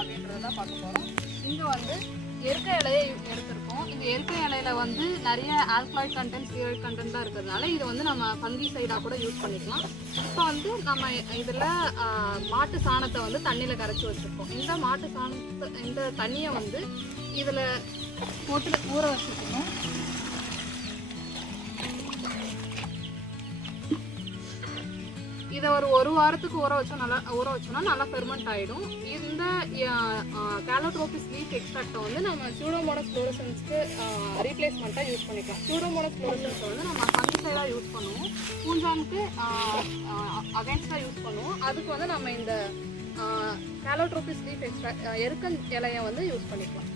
அப்படின்றதான் பார்க்க போகிறோம். இங்கே வந்து எருக்கை இலையை எடுத்திருக்கோம். இந்த எருக்கை இலையில வந்து நிறைய ஆல்கலாய்ட் கண்டென்ட், ஸ்டீராய்ட் கண்டென்ட்லாம் இருக்கிறதுனால இது வந்து நம்ம ஃபங்கி சைடாக கூட யூஸ் பண்ணிக்கலாம். இப்போ வந்து நம்ம இதில் மாட்டு சாணத்தை வந்து தண்ணியில் கரைச்சி வச்சுருக்கோம். இந்த மாட்டு சாணத்தை, இந்த தண்ணியை வந்து இதில் போட்டு ஊற வச்சுக்கணும். இதை ஒரு வாரத்துக்கு ஊற வச்சோம்னா நல்லா ஃபெர்மெண்ட் ஆகிடும். இந்த கேலோட்ரோபிஸ் லீஃப் எக்ஸ்ட்ராக்டை வந்து நம்ம சூடோமோனாஸ் ஃப்ளோரசன்ஸ்க்கு ரீப்ளேஸ்மெண்ட்டாக யூஸ் பண்ணிக்கலாம். சூடோமோனாஸ் ஃப்ளோரசன்ஸை வந்து நம்ம ஃபங்கிசைடாக யூஸ் பண்ணுவோம், பூஞ்சானுக்கு அகைன்ஸ்டாக யூஸ் பண்ணுவோம். அதுக்கு வந்து நம்ம இந்த கேலோட்ரோபிஸ் லீஃப் எக்ஸ்ட்ராக்ட் எருக்கன் இலையை வந்து யூஸ் பண்ணிக்கலாம்.